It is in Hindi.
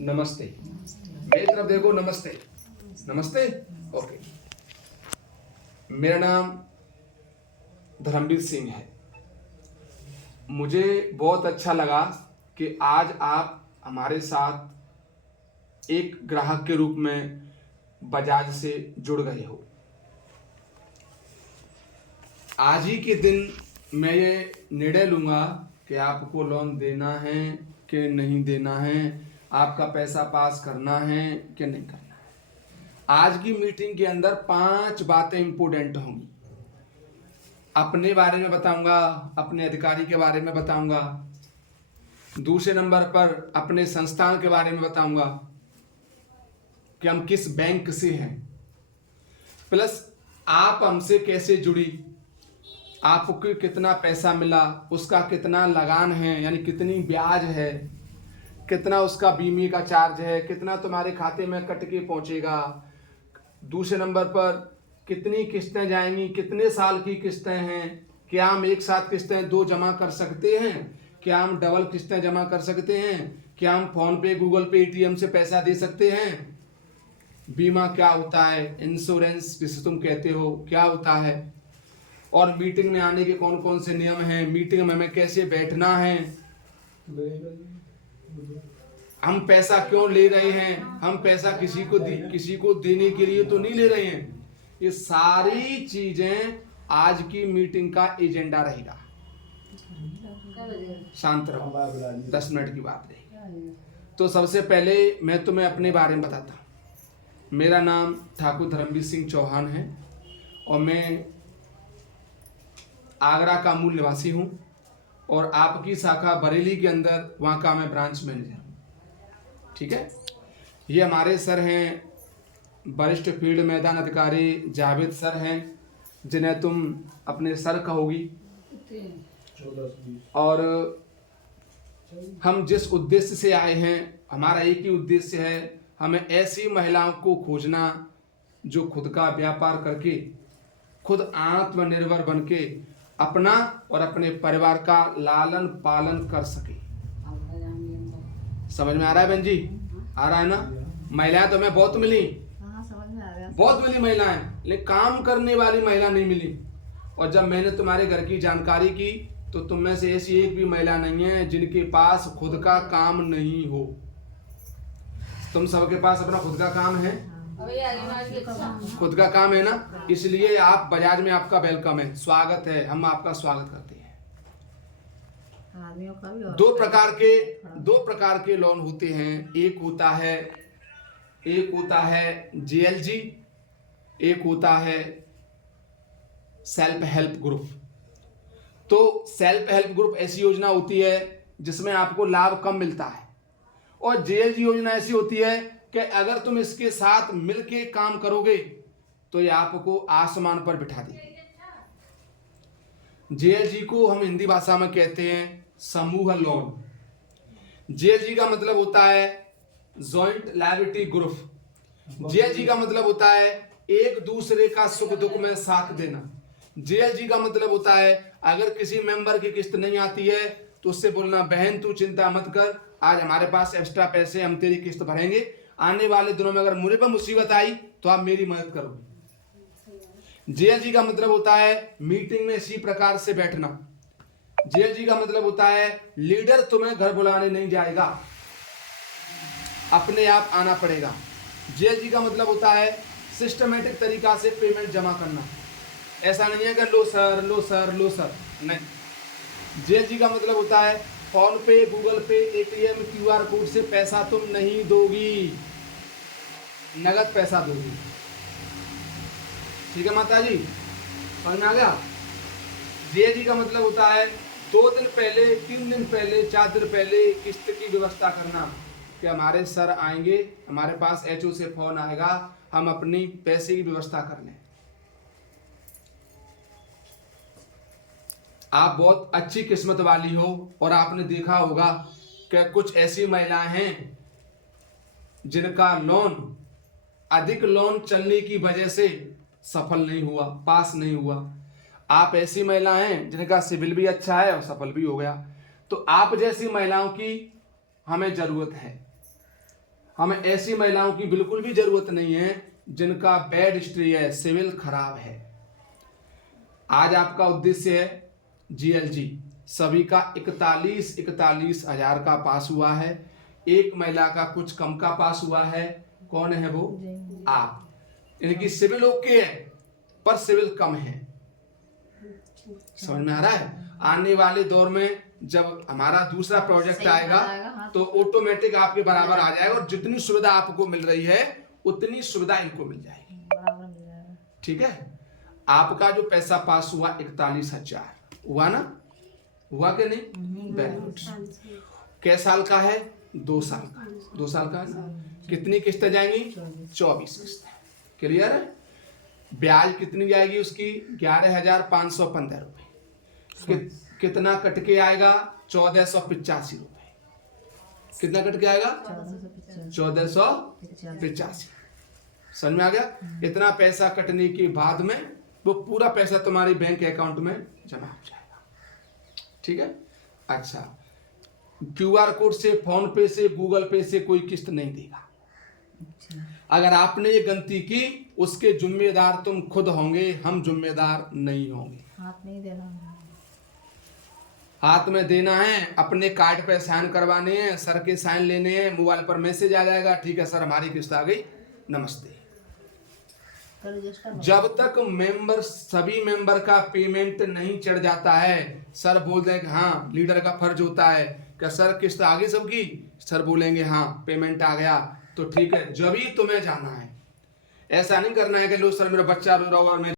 नमस्ते। मेरी तरफ देखो, नमस्ते। नमस्ते। ओके। मेरा नाम धर्मवीर सिंह है। मुझे बहुत अच्छा लगा कि आज आप हमारे साथ एक ग्राहक के रूप में बजाज से जुड़ गए हो। आज ही के दिन मैं ये निर्णय लूँगा कि आपको लोन देना है कि नहीं देना है, आपका पैसा पास करना है कि नहीं करना है। आज की मीटिंग के अंदर 5 बातें इंपॉर्टेंट होंगी। अपने बारे में बताऊंगा, अपने अधिकारी के बारे में बताऊंगा, दूसरे नंबर पर अपने संस्थान के बारे में बताऊंगा कि हम किस बैंक से हैं, प्लस आप हमसे कैसे जुड़ी, आपको कितना पैसा मिला, उसका कितना लगान है यानी कितनी ब्याज है, कितना उसका बीमे का चार्ज है, कितना तुम्हारे खाते में कट के पहुंचेगा। दूसरे नंबर पर कितनी किस्तें जाएंगी, कितने साल की किस्तें हैं, क्या हम एक साथ किस्तें 2 जमा कर सकते हैं, क्या हम डबल किस्तें जमा कर सकते हैं, क्या हम फोन पे, गूगल पे, एटीएम से पैसा दे सकते हैं, बीमा क्या होता है, इंश्योरेंस जिसे तुम कहते हो क्या होता है, और मीटिंग में आने के कौन कौन से नियम हैं, मीटिंग में हमें कैसे बैठना है, हम पैसा क्यों ले रहे हैं, हम पैसा किसी को देने के लिए तो नहीं ले रहे हैं। ये सारी चीजें आज की मीटिंग का एजेंडा रहेगा। शांत रहो, 10 मिनट की बात रहेगी। तो सबसे पहले मैं तुम्हें अपने बारे में बताता हूँ। मेरा नाम ठाकुर धर्मवीर सिंह चौहान है और मैं आगरा का मूल निवासी हूँ और आपकी शाखा बरेली के अंदर वहाँ का मैं ब्रांच मैनेजर हूँ। ठीक है। ये हमारे सर हैं, वरिष्ठ फील्ड मैदान अधिकारी जावेद सर हैं, जिन्हें तुम अपने सर कहोगी। और हम जिस उद्देश्य से आए हैं, हमारा एक ही उद्देश्य है, हमें ऐसी महिलाओं को खोजना जो खुद का व्यापार करके खुद आत्मनिर्भर बन के अपना और अपने परिवार का लालन पालन कर सके। समझ में आ रहा है बहन जी? आ रहा है ना? महिलाएं तो हमें बहुत मिली, बहुत मिली महिलाएं, लेकिन काम करने वाली महिला नहीं मिली। और जब मैंने तुम्हारे घर की जानकारी की तो तुम में से ऐसी एक भी महिला नहीं है जिनके पास खुद का काम नहीं हो। तुम सबके पास अपना खुद का काम है, खुद का काम है ना, इसलिए आप बजाज में आपका वेलकम है, स्वागत है, हम आपका स्वागत करते हैं। दो प्रकार के लोन होते हैं। एक होता है जेएलजी, एक होता है सेल्फ हेल्प ग्रुप। तो सेल्फ हेल्प ग्रुप ऐसी योजना होती है जिसमें आपको लाभ कम मिलता है, और जेएलजी योजना ऐसी होती है कि अगर तुम इसके साथ मिलके काम करोगे तो ये आपको आसमान पर बिठा देगी। जेएलजी को हम हिंदी भाषा में कहते हैं समूह लोन। जेएलजी का मतलब होता है जॉइंट लायबिलिटी ग्रुप। जेएलजी का मतलब होता है एक दूसरे का सुख दुख में साथ देना। जेएलजी का मतलब होता है अगर किसी मेंबर की किस्त नहीं आती है तो उससे बोलना, बहन तू चिंता मत कर, आज हमारे पास एक्स्ट्रा पैसे, हम तेरी किस्त भरेंगे, आने वाले दिनों में अगर मुझे पर मुसीबत आई तो आप मेरी मदद करोगे। जेएलजी का मतलब होता है मीटिंग में इसी प्रकार से बैठना। जेएलजी का मतलब होता है लीडर तुम्हें घर बुलाने नहीं जाएगा, अपने आप आना पड़ेगा। जेएलजी का मतलब होता है सिस्टमेटिक तरीका से पेमेंट जमा करना। ऐसा नहीं है कि लो सर लो सर लो सर, नहीं। जेएलजी का मतलब होता है फोन पे, गूगल पे, एटीएम, क्यूआर कोड से पैसा तुम नहीं दोगी, नगद पैसा दोगी। ठीक है माता जी, समझ में आ गया? जेएलजी का मतलब होता है 2 दिन पहले, 3 दिन पहले, 4 दिन पहले किस्त की व्यवस्था करना कि हमारे सर आएंगे, हमारे पास एचओ से फोन आएगा, हम अपनी पैसे की व्यवस्था कर लें। आप बहुत अच्छी किस्मत वाली हो और आपने देखा होगा कि कुछ ऐसी महिलाएं हैं जिनका लोन, अधिक लोन चलने की वजह से सफल नहीं हुआ, पास नहीं हुआ। आप ऐसी महिला हैं जिनका सिविल भी अच्छा है और सफल भी हो गया। तो आप जैसी महिलाओं की हमें जरूरत है। हमें ऐसी महिलाओं की बिल्कुल भी जरूरत नहीं है जिनका बैड हिस्ट्री है, सिविल खराब है। आज आपका उद्देश्य है जीएलजी, सभी का 41 हजार का पास हुआ है। एक महिला का कुछ कम का पास हुआ है। कौन है वो? आप। यानी सिविल ओके है पर सिविल कम है। समझ में आ रहा है? आने वाले दौर में जब हमारा दूसरा प्रोजेक्ट आएगा तो ऑटोमेटिक आपके बराबर आ जाएगा और जितनी सुविधा आपको मिल रही है उतनी सुविधा इनको मिल जाएगी। ठीक है? आपका जो पैसा पास हुआ 41,000 हुआ ना? हुआ कि नहीं? Very good. कै साल का है? 2 साल का। 2 साल का है ना? कितनी किस्तें जाएंगी? 24 किस्तें। क्लियर है? ब्याज कितनी जाएगी उसकी? 11,515 रुपए। कितना कट के आएगा? 1485 रुपए। कितना कट के आएगा? 1485। समझ में आ गया? इतना पैसा कटने के बाद में वो पूरा पैसा तुम्हारी बैंक अकाउंट में जमा हो जाएगा। ठीक है? अच्छा, क्यूआर कोड से, फोन पे से, गूगल पे से कोई किस्त नहीं देगा। अगर आपने ये गलती की उसके जिम्मेदार तुम खुद होंगे, हम जिम्मेदार नहीं होंगे। हाथ नहीं देना, हाथ में देना है। अपने कार्ड पे साइन करवाने हैं, सर के साइन लेने हैं। मोबाइल पर मैसेज आ जाएगा, ठीक है सर हमारी किस्त आ गई, नमस्ते। जब तक सभी मेंबर का पेमेंट नहीं चढ़ जाता है, सर बोल दें कि हाँ, लीडर का फर्ज होता है कि सर किस्त आ गई सबकी, सर बोलेंगे हाँ पेमेंट आ गया तो ठीक है, जब ही तुम्हें जाना है। ऐसा नहीं करना है कि लो सर मेरा बच्चा रो रहा है और मैं